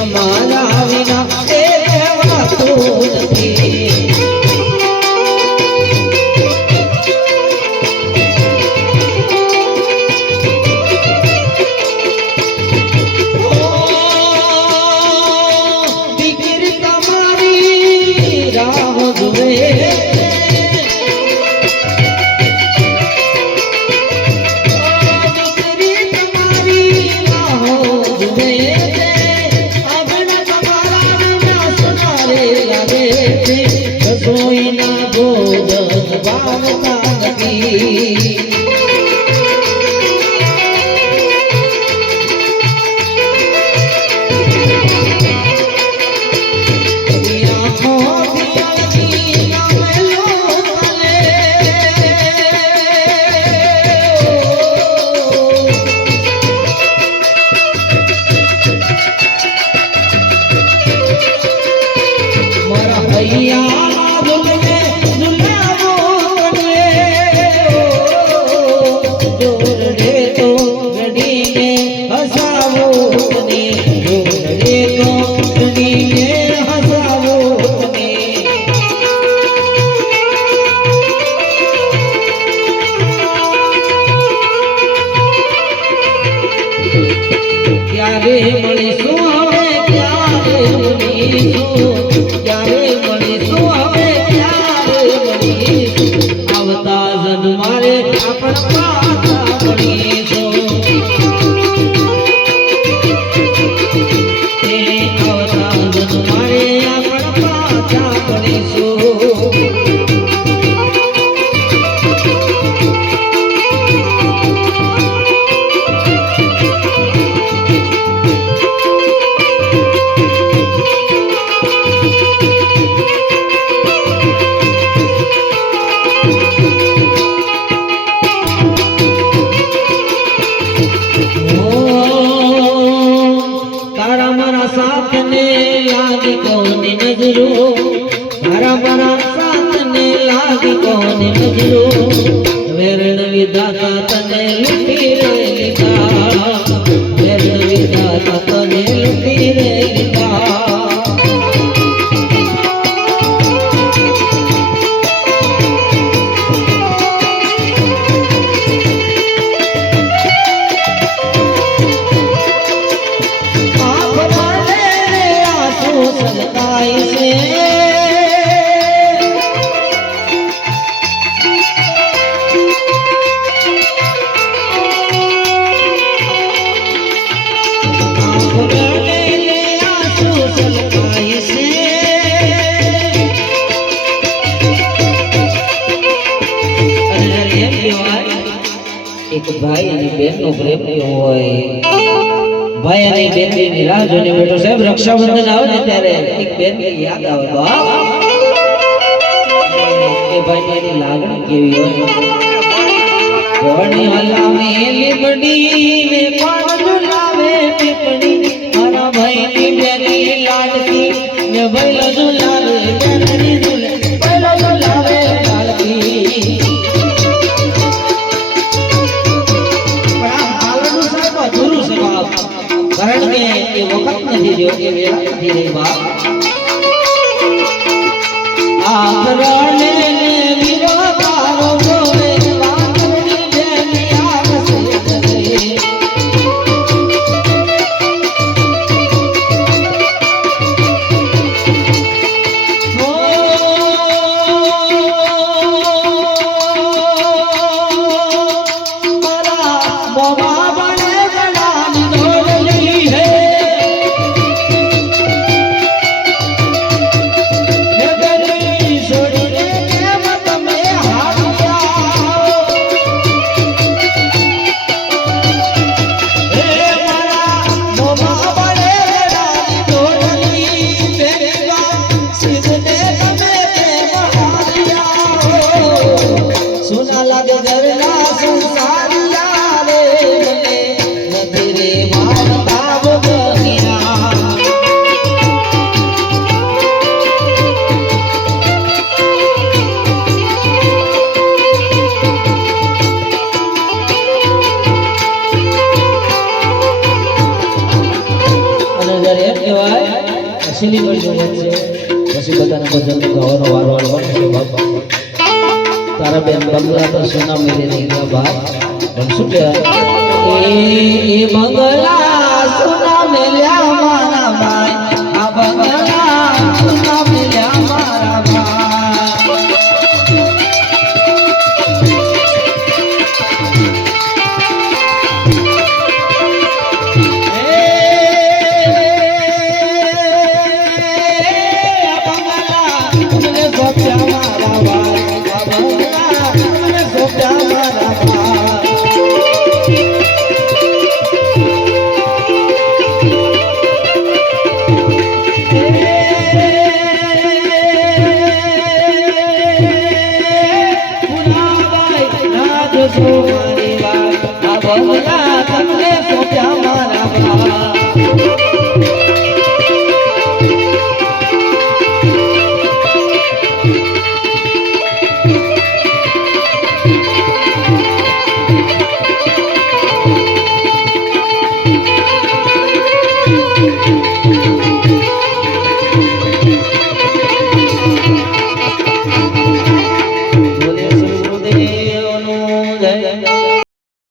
તમારા વિના એ કહેવાતું નથી દીકરી તમારી રાહ જુએ રસોઈના ભોજન ભાવતા નથી વિધાતા તને લૂટી રે લીધા વેરણ વિધાતા તને લૂટી રે લીધા एक भाई અને બેન નો પ્રેમ હોય ભાઈ અને બેન ની રાહ જોઈને બેઠો સાહેબ રક્ષાબંધન આવે ને ત્યારે એક બેન ની યાદ આવે બાપ એ ભાઈ ની લાગણી કેવી હોય કોણી હલાવે લીબડી ને કોણ ઝુલાવે પીપડી મારા ભાઈ ની બેની લાડકી ને ભઈલો ઝુલાવે બેનની ઝુલે ભઈલો ઝુલાવે લાડકી कारण के ये वक्त नहीं जो ये वेला नहीं रे बाप आकरणे ने विरोधारो गोवे वाकरणी देनिया बसे करे मारा बाबा छोड़ी કહેવાય અસલી મરજો વચ્ચે પછી બધાને ભજન ગાવાનો વારો આવવાનો છે બાપા તારા બેન બંગલા તો સોના મેરે નહીં ગયા બાપ પણ શું કહેવાય એ બંગલા સોના મેલ્યા મારા ભાઈ આ બંગલા સોના મેલ્યા મારા ભાઈ Thank you.